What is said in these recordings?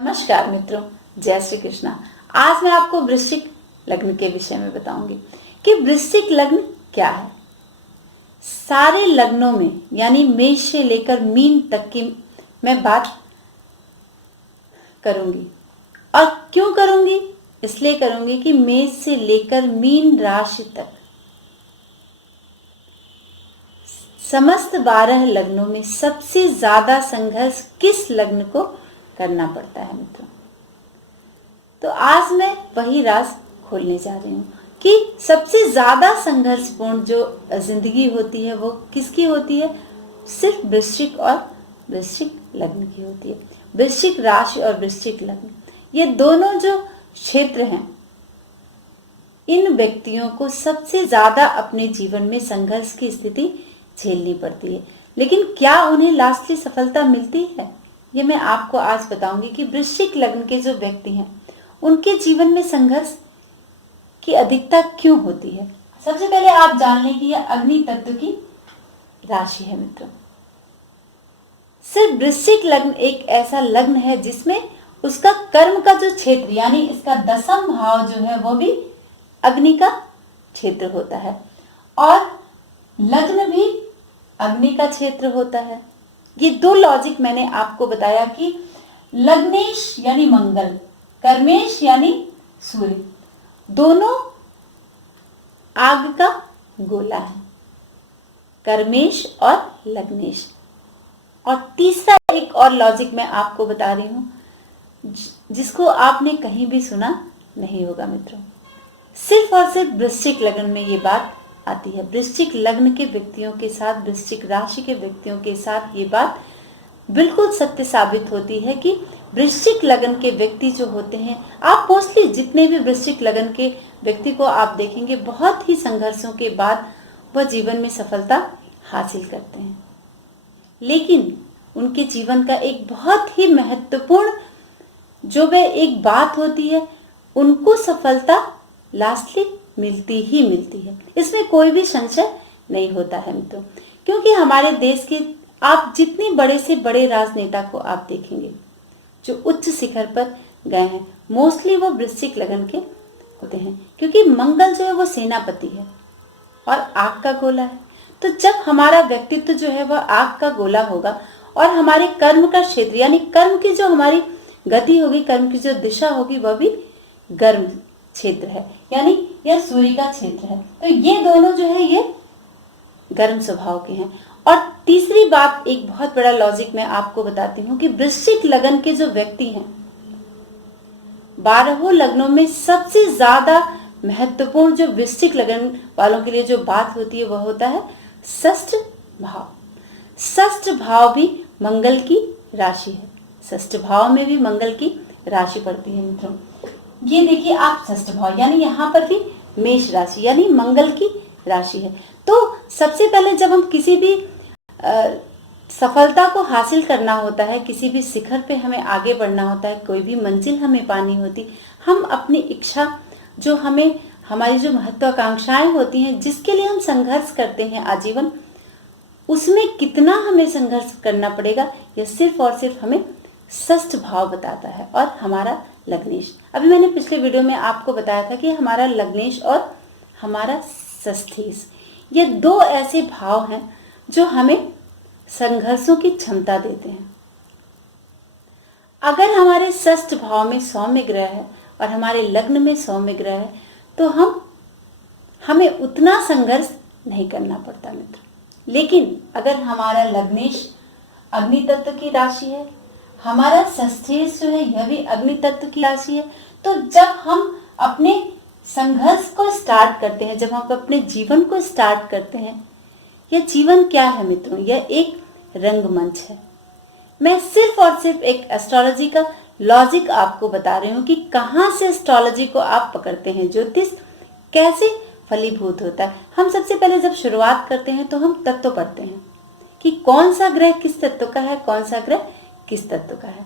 नमस्कार मित्रों, जय श्री कृष्णा। आज मैं आपको वृश्चिक लग्न के विषय में बताऊंगी कि वृश्चिक लग्न क्या है। सारे लग्नों में यानी मेष से लेकर मीन तक की मैं बात करूंगी। और क्यों करूंगी? इसलिए करूंगी कि मेष से लेकर मीन राशि तक समस्त 12 लग्नों में सबसे ज्यादा संघर्ष किस लग्न को करना पड़ता है मित्रों। तो आज मैं वही राज खोलने जा रही हूँ कि सबसे ज्यादा संघर्षपूर्ण जो जिंदगी होती है वो किसकी होती है। सिर्फ वृश्चिक और वृश्चिक लग्न की होती है। वृश्चिक राशि और वृश्चिक लग्न, ये दोनों जो क्षेत्र हैं, इन व्यक्तियों को सबसे ज्यादा अपने जीवन में संघर्ष की स्थिति झेलनी पड़ती है। लेकिन क्या उन्हें लास्टली सफलता मिलती है, ये मैं आपको आज बताऊंगी कि वृश्चिक लग्न के जो व्यक्ति हैं उनके जीवन में संघर्ष की अधिकता क्यों होती है। सबसे पहले आप जान लें कि यह अग्नि तत्व की राशि है मित्रों। सिर्फ वृश्चिक लग्न एक ऐसा लग्न है जिसमें उसका कर्म का जो क्षेत्र यानी इसका 10वां भाव जो है वो भी अग्नि का क्षेत्र होता है और लग्न भी अग्नि का क्षेत्र होता है। ये दो लॉजिक मैंने आपको बताया कि लग्नेश यानी मंगल, कर्मेश यानी सूर्य, दोनों आग का गोला है, कर्मेश और लग्नेश। और तीसरा एक और लॉजिक मैं आपको बता रही हूं जिसको आपने कहीं भी सुना नहीं होगा मित्रों। सिर्फ और सिर्फ वृश्चिक लग्न में ये बात आती है। वृश्चिक लग्न के व्यक्तियों के साथ, वृश्चिक राशि के व्यक्तियों के साथ ये बात बिल्कुल सत्य साबित होती है कि वृश्चिक लग्न के व्यक्ति जो होते हैं, आप मोस्टली जितने भी वृश्चिक लग्न के व्यक्ति को आप देखेंगे, बहुत ही संघर्षों के बाद वह जीवन में सफलता हासिल करते हैं। लेकिन उनके जीवन का एक बहुत ही महत्वपूर्ण जो वह एक बात होती है, उनको सफलता लास्टली मिलती ही मिलती है। इसमें कोई भी संशय नहीं होता है मित्रों। क्योंकि हमारे देश के आप जितने बड़े से बड़े राजनेता को आप देखेंगे जो उच्च शिखर पर गए हैं, मोस्टली वो वृश्चिक लग्न के होते हैं। क्योंकि मंगल जो है वो सेनापति है और आग का गोला है। तो जब हमारा व्यक्तित्व जो है वह आग का गोला होगा और हमारे कर्म का क्षेत्र यानी कर्म की जो हमारी गति होगी, कर्म की जो दिशा होगी, वह भी गर्म क्षेत्र है, यानी यह सूर्य का क्षेत्र है। तो ये दोनों जो है ये गर्म स्वभाव के हैं। और तीसरी बात, एक बहुत बड़ा लॉजिक मैं आपको बताती हूँ कि वृश्चिक लग्न के जो व्यक्ति हैं, 12 लग्नों में सबसे ज्यादा महत्वपूर्ण जो वृश्चिक लग्न वालों के लिए जो बात होती है वह होता है षष्ठ भाव। षष्ठ भाव भी मंगल की राशि है। षष्ठ भाव में भी मंगल की राशि पड़ती है मित्रों। ये देखिए आप, षष्ठ भाव यानी यहाँ पर भी मेष राशि यानी मंगल की राशि है। तो सबसे पहले जब हम किसी भी सफलता को हासिल करना होता है, किसी भी शिखर पे हमें आगे बढ़ना होता है, कोई भी मंजिल हमें पानी होती, हम अपनी इच्छा जो हमें, हमारी जो महत्वाकांक्षाएं होती हैं, जिसके लिए हम संघर्ष करते हैं आजीवन, उसमें कितना हमें संघर्ष करना पड़ेगा, यह सिर्फ और सिर्फ हमें षष्ठ भाव बताता है। और हमारा लग्नेश, अभी मैंने पिछले वीडियो में आपको बताया था कि हमारा लग्नेश और हमारा षष्ठेश, ये दो ऐसे भाव हैं जो हमें संघर्षों की क्षमता देते हैं। अगर हमारे षष्ठ भाव में सौम्य ग्रह है और हमारे लग्न में सौम्य ग्रह है तो हमें उतना संघर्ष नहीं करना पड़ता मित्र। लेकिन अगर हमारा लग्नेश अग्नि तत्व की राशि है, हमारा षष्ठेश जो है यह भी अग्नि तत्व की राशि है, तो जब हम अपने संघर्ष को स्टार्ट करते हैं, जब हम अपने जीवन को स्टार्ट करते हैं, यह जीवन क्या है मित्रों, यह एक रंगमंच है। मैं सिर्फ और सिर्फ एक एस्ट्रोलॉजी का लॉजिक आपको बता रही हूँ कि कहाँ से एस्ट्रोलॉजी को आप पकड़ते हैं, ज्योतिष कैसे फलीभूत होता है। हम सबसे पहले जब शुरुआत करते हैं तो हम तत्व पढ़ते हैं कि कौन सा ग्रह किस तत्व का है, कौन सा ग्रह किस तत्व का है।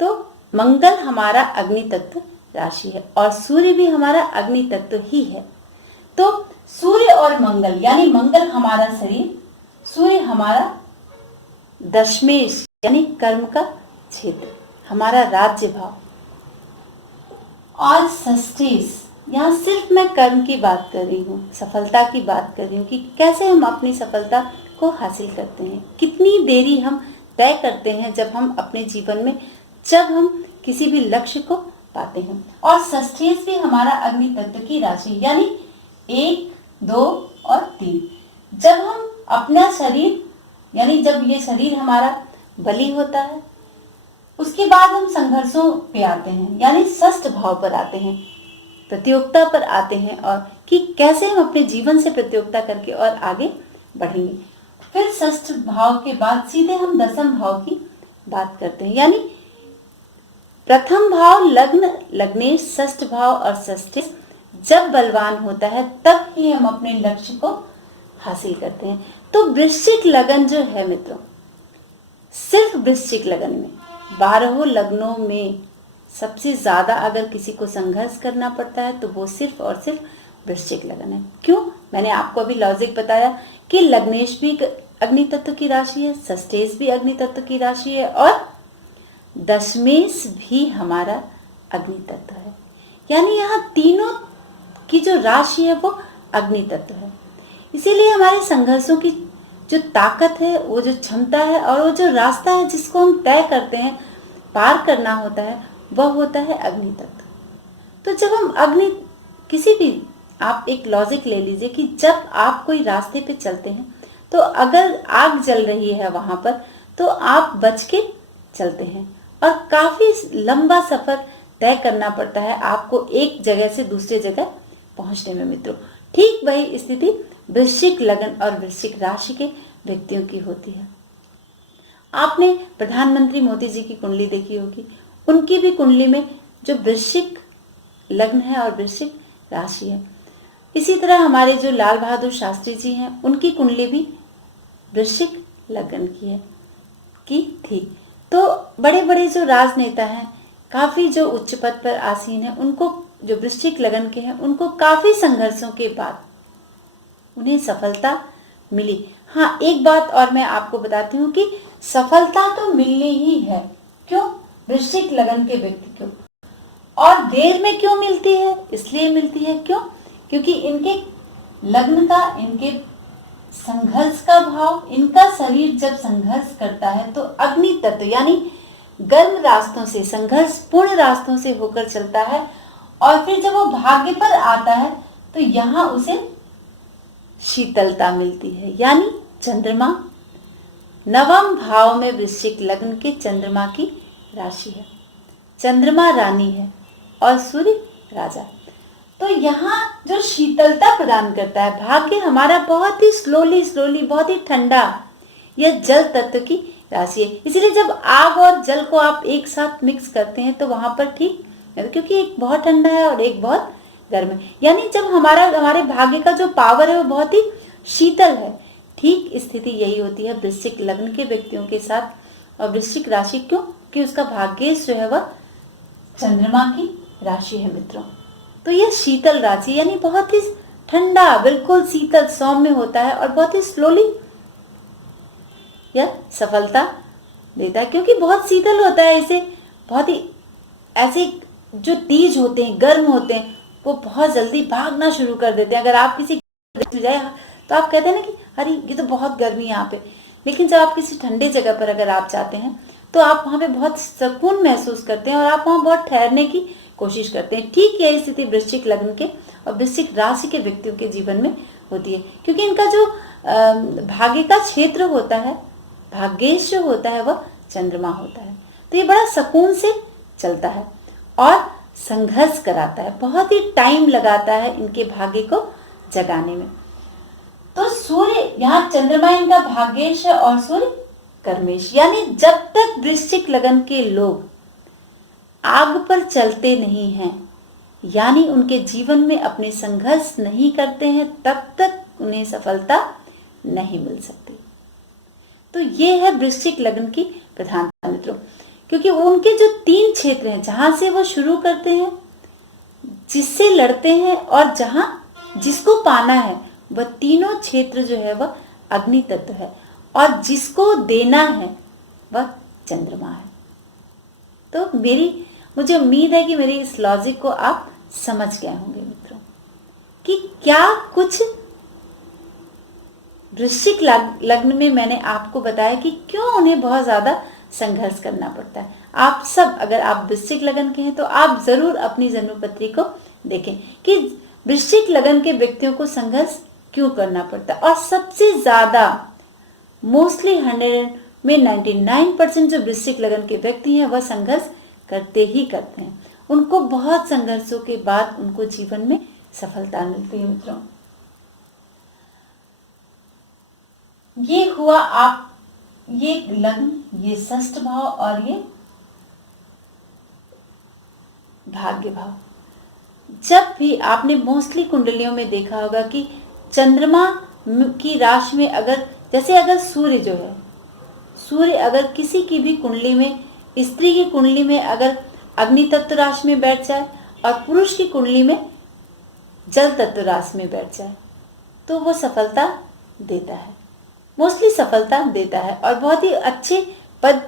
तो मंगल हमारा अग्नि तत्व राशि है और सूर्य भी हमारा अग्नि तत्व ही है। तो सूर्य और मंगल यानी मंगल हमारा शरीर, सूर्य हमारा दशमेश यानी कर्म का क्षेत्र, हमारा राज्य भाव। और षष्ठीस, यहाँ सिर्फ मैं कर्म की बात कर रही हूँ, सफलता की बात कर रही हूँ कि कैसे हम अपनी सफलता को हासिल करते हैं, कितनी देरी हम तय करते हैं जब हम अपने जीवन में, जब हम किसी भी लक्ष्य को पाते हैं। और षष्ठीस भी हमारा अग्नि तत्व की राशि, यानी 1, 2 और 3। जब हम अपना शरीर, यानी जब ये शरीर हमारा बलि होता है, उसके बाद हम संघर्षों पे आते हैं, यानी षष्ठ भाव पर आते हैं, प्रतियोगिता पर आते हैं, और कि कैसे हम अपने जीवन से प्रतियोगिता करके और आगे बढ़ेंगे। फिर षष्ठ भाव के बाद सीधे हम दशम भाव की बात करते हैं, यानी प्रथम भाव लग्न, लग्नेश, षष्ठ भाव और षष्ठेश जब बलवान होता है तब ही हम अपने लक्ष्य को हासिल करते हैं। तो वृश्चिक लगन जो है मित्रों, सिर्फ वृश्चिक लगन में 12 लग्नों में सबसे ज्यादा अगर किसी को संघर्ष करना पड़ता है तो वो सिर्फ और सिर्फ वृश्चिक लगन है। क्यों? मैंने आपको अभी लॉजिक बताया कि लग्नेश भी अग्नि तत्व की राशि है, षष्ठेश भी अग्नि तत्व की राशि है, और दशमेश भी हमारा अग्नि तत्व है। यानी यहाँ तीनों की जो राशि है वो अग्नि तत्व है। इसीलिए हमारे संघर्षों की जो ताकत है, वो जो क्षमता है, और वो जो रास्ता है जिसको हम तय करते हैं, पार करना होता है, वह होता है अग्नि तत्व। तो जब हम अग्नि, किसी भी, आप एक लॉजिक ले लीजिए कि जब आप कोई रास्ते पे चलते हैं तो अगर आग जल रही है वहां पर, तो आप बच के चलते हैं, और काफी लंबा सफर तय करना पड़ता है आपको एक जगह से दूसरी जगह पहुंचने में मित्रों। ठीक वही स्थिति वृश्चिक लगन और वृश्चिक राशि के व्यक्तियों की होती है। आपने प्रधानमंत्री मोदी जी की कुंडली देखी होगी, उनकी भी कुंडली में जो वृश्चिक लग्न है और वृश्चिक राशि है। इसी तरह हमारे जो लाल बहादुर शास्त्री जी हैं, उनकी कुंडली भी वृश्चिक लग्न की थी। तो बड़े बड़े जो राजनेता हैं, काफी जो उच्च पद पर आसीन हैं, उनको जो वृश्चिक लगन के हैं, उनको काफी संघर्षों के बाद उन्हें सफलता मिली। हाँ, एक बात और मैं आपको बताती हूँ कि सफलता तो मिलनी ही है। क्यों? वृश्चिक लगन के व्यक्ति को। और देर में क्यों मिलती है? इसलिए मिलती है, क्यों? क्योंकि इनके लग्न का, इनके संघर्ष का भाव, इनका शरीर जब संघर्ष करता है तो अग्नि तत्व यानी गर्म रास्तों से, संघर्ष पूर्ण रास्तों से होकर चलता है, और फिर जब वो भाग्य पर आता है तो यहाँ उसे शीतलता मिलती है। यानी चंद्रमा नवम भाव में वृश्चिक लग्न के चंद्रमा की राशि है, चंद्रमा रानी है और सूर्य राजा। तो यहाँ जो शीतलता प्रदान करता है, भाग्य हमारा बहुत ही स्लोली बहुत ही ठंडा, यह जल तत्व की राशि है। इसलिए जब आग और जल को आप एक साथ मिक्स करते हैं तो वहां पर ठीक, क्योंकि एक बहुत ठंडा है और एक बहुत गर्म है, यानी जब हमारे भाग्य का जो पावर है वो बहुत ही शीतल है। ठीक स्थिति यही होती है वृश्चिक लग्न के व्यक्तियों के साथ। और वृश्चिक राशि क्यों? कि उसका भाग्य जो है वह चंद्रमा की राशि है मित्रों। तो यह शीतल राशि यानी बहुत ही ठंडा, बिल्कुल शीतल सौम्य होता है और बहुत ही स्लोली यह सफलता देता है, क्योंकि बहुत शीतल होता है। इसे बहुत ही ऐसे जो तेज होते हैं, गर्म होते हैं, वो बहुत जल्दी भागना शुरू कर देते हैं। अगर आप किसी जाए तो आप कहते हैं ना कि अरे ये तो बहुत गर्मी है यहाँ पे, लेकिन जब आप किसी ठंडे जगह पर अगर आप जाते हैं तो आप वहाँ पे बहुत सुकून महसूस करते हैं और आप वहाँ बहुत ठहरने की कोशिश करते हैं। ठीक यही स्थिति वृश्चिक लग्न के और वृश्चिक राशि के व्यक्तियों के जीवन में होती है, क्योंकि इनका जो भाग्य का क्षेत्र होता है, भाग्येश जो होता है वह चंद्रमा होता है। तो ये बड़ा सुकून से चलता है और संघर्ष कराता है, बहुत ही टाइम लगाता है इनके भाग्य को जगाने में। तो सूर्य, यहाँ चंद्रमा इनका भाग्येश है और सूर्य कर्मेश, यानी जब तक वृश्चिक लगन के लोग आग पर चलते नहीं हैं, यानी उनके जीवन में अपने संघर्ष नहीं करते हैं, तब तक उन्हें सफलता नहीं मिल सकती। तो ये है वृश्चिक लग्न की प्रधानता मित्रों, क्योंकि उनके जो 3 क्षेत्र हैं जहां से वो शुरू करते हैं, जिससे लड़ते हैं और जहां जिसको पाना है, वह तीनों क्षेत्र जो है वह अग्नि तत्व है और जिसको देना है वह चंद्रमा है। तो मुझे उम्मीद है कि मेरी इस लॉजिक को आप समझ गए होंगे मित्रों, कि क्या कुछ वृश्चिक लग्न में मैंने आपको बताया कि क्यों उन्हें बहुत ज्यादा संघर्ष करना पड़ता है। आप सब, अगर आप वृश्चिक लग्न के हैं तो आप जरूर अपनी जन्मपत्री को देखें कि वृश्चिक लग्न के व्यक्तियों को संघर्ष क्यों करना पड़ता है। और सबसे ज्यादा मोस्टली 100 में 99% जो वृश्चिक लग्न के व्यक्ति हैं वह संघर्ष करते ही करते हैं। उनको बहुत संघर्षों के बाद उनको जीवन में सफलता मिलती है मित्रों। ये हुआ ये लग्न, ये षष्ठ भाव और ये भाग्य भाव। जब भी आपने मोस्टली कुंडलियों में देखा होगा कि चंद्रमा की राशि में अगर सूर्य जो है, सूर्य अगर किसी की भी कुंडली में, स्त्री की कुंडली में अगर अग्नि तत्व राशि में बैठ जाए और पुरुष की कुंडली में जल तत्व राशि में बैठ जाए तो वो सफलता देता है, मोस्टली सफलता देता है और बहुत ही अच्छे पद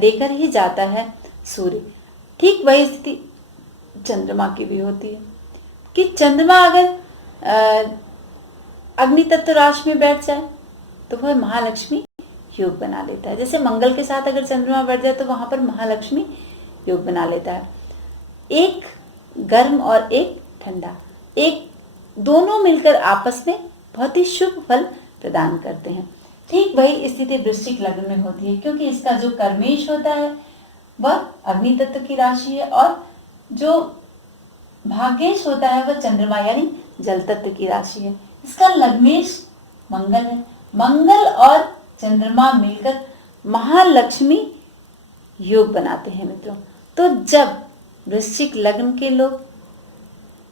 देकर ही जाता है सूर्य। ठीक वही स्थिति चंद्रमा की भी होती है कि चंद्रमा अगर अग्नि तत्व राशि में बैठ जाए तो वह महालक्ष्मी योग बना लेता है। जैसे मंगल के साथ अगर चंद्रमा बैठ जाए तो वहां पर महालक्ष्मी योग बना लेता है। एक गर्म और एक ठंडा, एक दोनों मिलकर आपस में बहुत ही शुभ फल प्रदान करते हैं। ठीक वही स्थिति वृश्चिक लग्न में होती है, क्योंकि इसका जो कर्मेश होता है वह अग्नि तत्व की राशि है और जो भाग्येश होता है वह चंद्रमा यानी जल तत्व की राशि है। इसका लग्नेश मंगल है। मंगल और चंद्रमा मिलकर महालक्ष्मी योग बनाते हैं मित्रों। तो जब वृश्चिक लग्न के लोग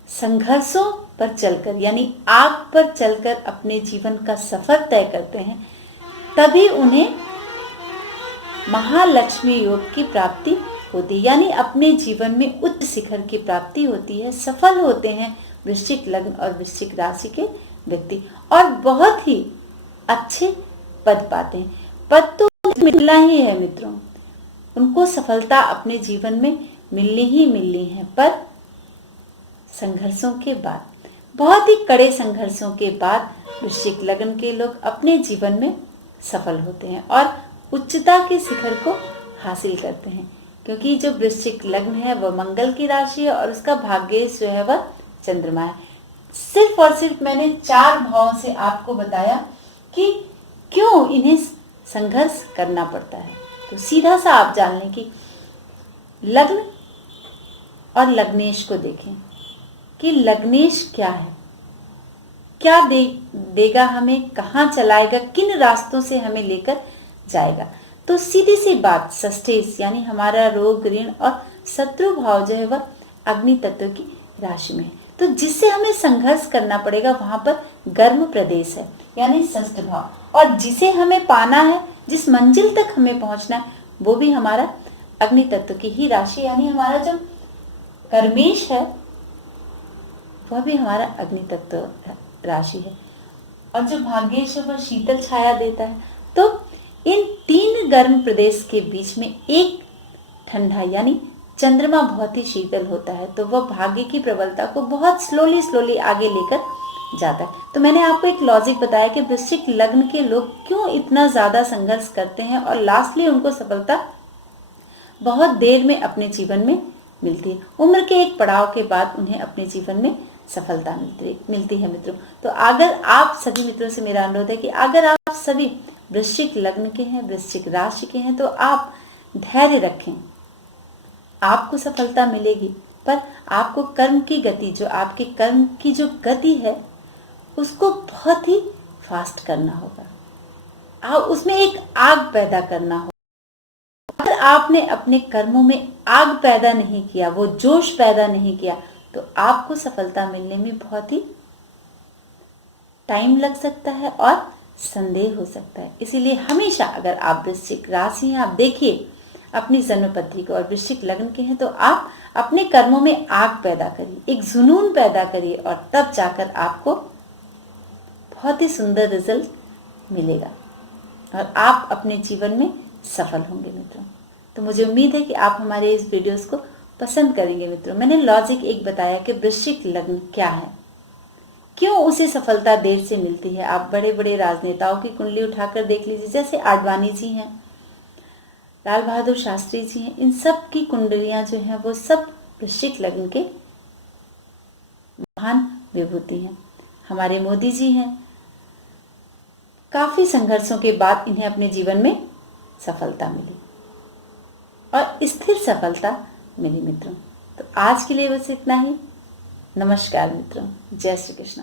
संघर्षों पर चलकर यानी आग पर चलकर अपने जीवन का सफर तय करते हैं, तभी उन्हें महालक्ष्मी योग की प्राप्ति होती है, यानी अपने जीवन में उच्च शिखर की प्राप्ति होती है। सफल होते हैं वृश्चिक लग्न और वृश्चिक राशि के व्यक्ति और बहुत ही अच्छे पद पाते हैं। पद तो मिलना ही है मित्रों, उनको सफलता अपने जीवन में मिलनी ही मिलनी है, पर संघर्षों के बाद, बहुत ही कड़े संघर्षों के बाद वृश्चिक लग्न के लोग अपने जीवन में सफल होते हैं और उच्चता के शिखर को हासिल करते हैं। क्योंकि जो वृश्चिक लग्न है वह मंगल की राशि है और उसका भाग्येश जो है वह चंद्रमा है। सिर्फ और सिर्फ मैंने 4 भावों से आपको बताया कि क्यों इन्हें संघर्ष करना पड़ता है। तो सीधा सा आप जान लें कि लग्न और लग्नेश को देखें कि लग्नेश क्या है, क्या देगा हमें, कहाँ चलाएगा, किन रास्तों से हमें लेकर जाएगा। तो सीधी सी बात, षष्ठेश यानी हमारा रोग, ऋण और शत्रु भाव जो है वह अग्नि तत्व की राशि में है। तो जिससे हमें संघर्ष करना पड़ेगा वहां पर गर्म प्रदेश है यानी षष्ठ भाव, और जिसे हमें पाना है, जिस मंजिल तक हमें पहुंचना है, वो भी हमारा अग्नि तत्व की ही राशि यानी हमारा जो कर्मेश है वह भी हमारा अग्नि तत्व राशि है। और जो भाग्येश है वह शीतल छाया देता है। तो इन 3 गर्म प्रदेश के बीच में एक ठंडा यानी चंद्रमा बहुत ही शीतल होता है, तो वह भाग्य की प्रबलता को बहुत स्लोली आगे लेकर जाता है। तो मैंने आपको एक लॉजिक बताया कि वृश्चिक लग्न के लोग क्यों इतना ज्यादा संघर्ष करते हैं और लास्टली उनको सफलता बहुत देर में अपने जीवन में मिलती है। उम्र के एक पड़ाव के बाद उन्हें अपने जीवन में सफलता मिलती है मित्रों। तो अगर आप सभी मित्रों से मेरा अनुरोध है कि अगर आप सभी वृश्चिक लग्न के हैं, वृश्चिक राशि के हैं, तो आप धैर्य रखें, आपको सफलता मिलेगी, पर आपको कर्म की गति, जो आपके कर्म की जो गति है उसको बहुत ही फास्ट करना होगा। आप उसमें एक आग पैदा करना होगा। अगर आपने अपने कर्मों में आग पैदा नहीं किया, वो जोश पैदा नहीं किया, तो आपको सफलता मिलने में बहुत ही टाइम लग सकता है और संदेह हो सकता है। इसीलिए हमेशा अगर आप वृश्चिक राशि हैं, आप देखिए अपनी जन्मपत्री को और वृश्चिक लग्न के हैं, तो आप अपने कर्मों में आग पैदा करिए, एक जुनून पैदा करिए और तब जाकर आपको बहुत ही सुंदर रिजल्ट मिलेगा और आप अपने जीवन में सफल होंगे मित्रों। तो मुझे उम्मीद है कि आप हमारे इस वीडियोस को पसंद करेंगे मित्रों। मैंने लॉजिक एक बताया कि वृश्चिक लग्न क्या है, क्यों उसे सफलता देर से मिलती है। आप बड़े बड़े राजनेताओं की कुंडली उठाकर देख लीजिए, जैसे आडवाणी जी हैं, लाल बहादुर शास्त्री जी हैं, इन सब की कुंडलियां जो हैं वो सब वृश्चिक लग्न के महान विभूति हैं। हमारे मोदी जी हैं, काफी संघर्षों के बाद इन्हें अपने जीवन में सफलता मिली और स्थिर सफलता मिली मित्रों। तो आज के लिए बस इतना ही। नमस्कार मित्रों, जय श्री कृष्ण।